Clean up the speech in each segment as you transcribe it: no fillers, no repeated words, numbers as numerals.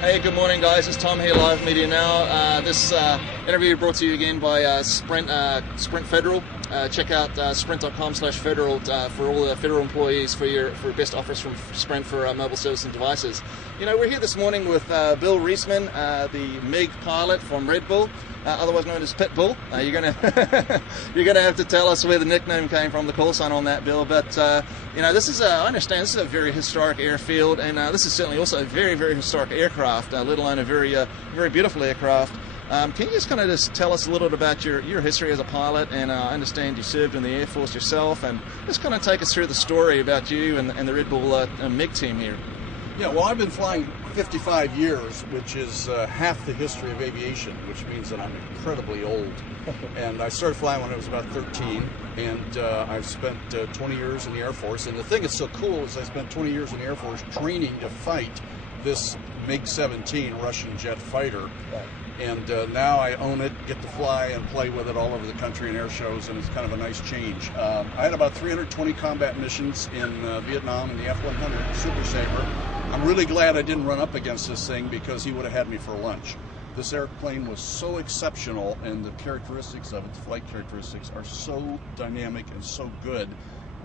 Hey, good morning, guys. It's Tom here, Live Media Now. This interview brought to you again by Sprint Federal. Check out sprint.com/federal for all the federal employees for best offers from Sprint for mobile service and devices. You know, we're here this morning with Bill Reisman, the MIG pilot from Red Bull, otherwise known as Pitbull. You're gonna have to tell us where the nickname came from, the call sign on that, Bill. But you know, this is I understand this is a very historic airfield, and this is certainly also a very, very historic aircraft, let alone a very beautiful aircraft. Can you just kind of just tell us a little bit about your history as a pilot? And I understand you served in the Air Force yourself, and just kind of take us through the story about you and the Red Bull MIG team here. Yeah, well, I've been flying 55 years, which is half the history of aviation, which means that I'm incredibly old. And I started flying when I was about 13, and I've spent 20 years in the Air Force. And the thing that's so cool is I spent 20 years in the Air Force training to fight this MiG-17 Russian jet fighter. Right. And now I own it, get to fly and play with it all over the country in air shows, and it's kind of a nice change. I had about 320 combat missions in Vietnam in the F-100 Super Sabre. I'm really glad I didn't run up against this thing because he would have had me for lunch. This airplane was so exceptional, and the characteristics of it, the flight characteristics, are so dynamic and so good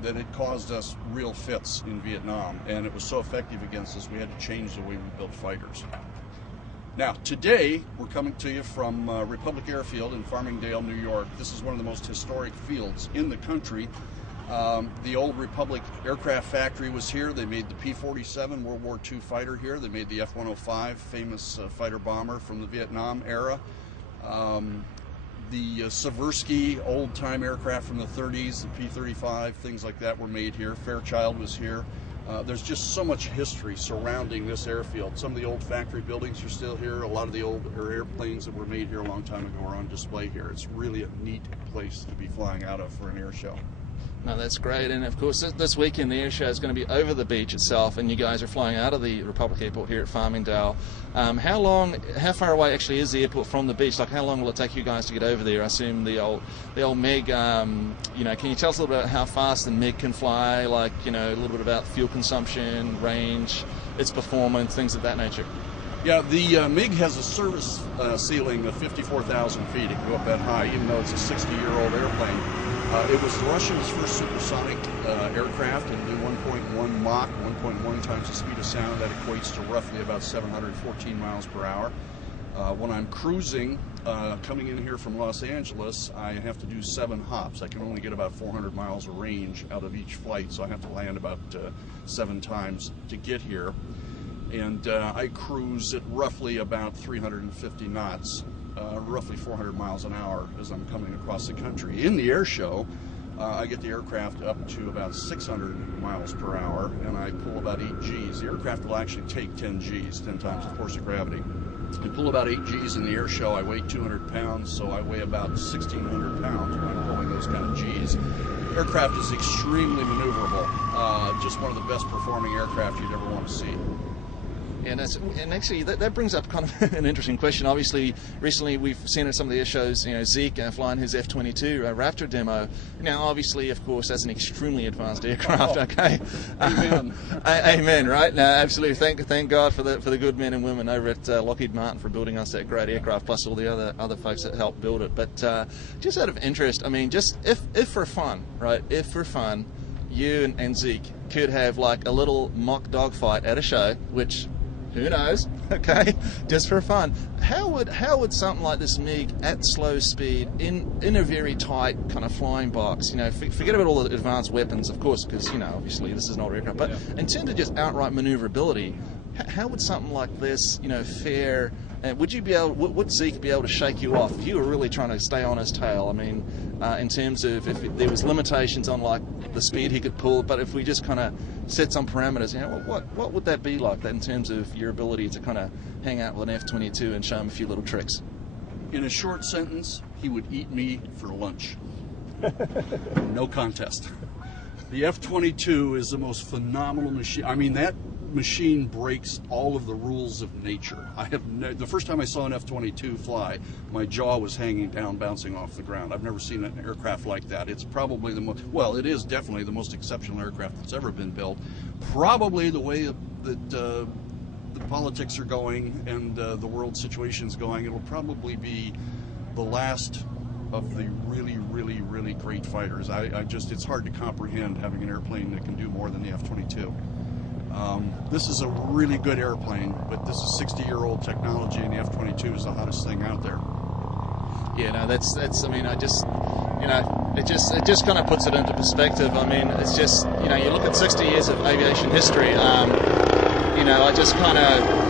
that it caused us real fits in Vietnam, and it was so effective against us we had to change the way we built fighters. Now, today, we're coming to you from Republic Airfield in Farmingdale, New York. This is one of the most historic fields in the country. The old Republic aircraft factory was here. They made the P-47 World War II fighter here. They made the F-105, famous fighter bomber from the Vietnam era. The Seversky old-time aircraft from the 30s, the P-35, things like that were made here. Fairchild was here. There's just so much history surrounding this airfield. Some of the old factory buildings are still here. A lot of the old airplanes that were made here a long time ago are on display here. It's really a neat place to be flying out of for an air show. No, that's great. And of course, this weekend the air show is going to be over the beach itself, and you guys are flying out of the Republic Airport here at Farmingdale. How far away actually is the airport from the beach? Like, how long will it take you guys to get over there? I assume the old MiG. You know, can you tell us a little bit about how fast the MiG can fly? Like, you know, a little bit about fuel consumption, range, its performance, things of that nature. Yeah, the MiG has a service ceiling of 54,000 feet. It can go up that high, even though it's a 60-year-old airplane. It was the Russians' first supersonic aircraft, and do 1.1 Mach, 1.1 times the speed of sound. That equates to roughly about 714 miles per hour. When I'm cruising, coming in here from Los Angeles, I have to do 7 hops. I can only get about 400 miles of range out of each flight, so I have to land about 7 times to get here. And I cruise at roughly about 350 knots. Roughly 400 miles an hour as I'm coming across the country. In the air show, I get the aircraft up to about 600 miles per hour, and I pull about 8 Gs. The aircraft will actually take 10 Gs, 10 times the force of gravity. I pull about 8 Gs in the air show. I weigh 200 pounds, so I weigh about 1,600 pounds when I'm pulling those kind of Gs. The aircraft is extremely maneuverable. Just one of the best performing aircraft you'd ever want to see. And actually, that brings up kind of an interesting question. Obviously, recently we've seen at some of the air shows, you know, Zeke flying his F-22 Raptor demo. Now, obviously, of course, that's an extremely advanced aircraft. Okay, amen. Amen. Right? No, absolutely. Thank God for the good men and women over at Lockheed Martin for building us that great aircraft, plus all the other folks that helped build it. But just out of interest, I mean, just if for fun, right? If for fun, you and Zeke could have like a little mock dogfight at a show, which, who knows? Okay, just for fun. How would something like this MiG at slow speed in a very tight kind of flying box? You know, forget about all the advanced weapons, of course, because you know obviously this is an old aircraft. But in terms of just outright maneuverability, how would something like this, you know, fare? Would Zeke be able to shake you off if you were really trying to stay on his tail? I mean, in terms of if there was limitations on like the speed he could pull, but if we just kind of set some parameters, you know, what would that be like? That in terms of your ability to kind of hang out with an F-22 and show him a few little tricks. In a short sentence, he would eat me for lunch. No contest. The F-22 is the most phenomenal machine. I mean, that machine breaks all of the rules of nature. The first time I saw an F-22 fly, my jaw was hanging down, bouncing off the ground. I've never seen an aircraft like that. It's probably the most, well, it is definitely the most exceptional aircraft that's ever been built. Probably the way that the politics are going and the world situation's going, it'll probably be the last of the really, really, really great fighters. It's hard to comprehend having an airplane that can do more than the F-22. This is a really good airplane, but this is 60-year-old technology, and the F-22 is the hottest thing out there. Yeah, no, that's. I mean, I just, you know, it just kind of puts it into perspective. I mean, it's just, you know, you look at 60 years of aviation history. You know, I just kind of.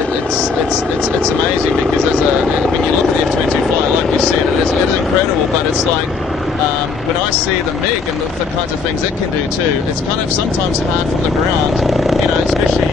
It's amazing because when you look at the F-22 fly, like you said, it is incredible. But it's like when I see the MIG and the kinds of things it can do too, it's kind of sometimes hard from the ground, you know, especially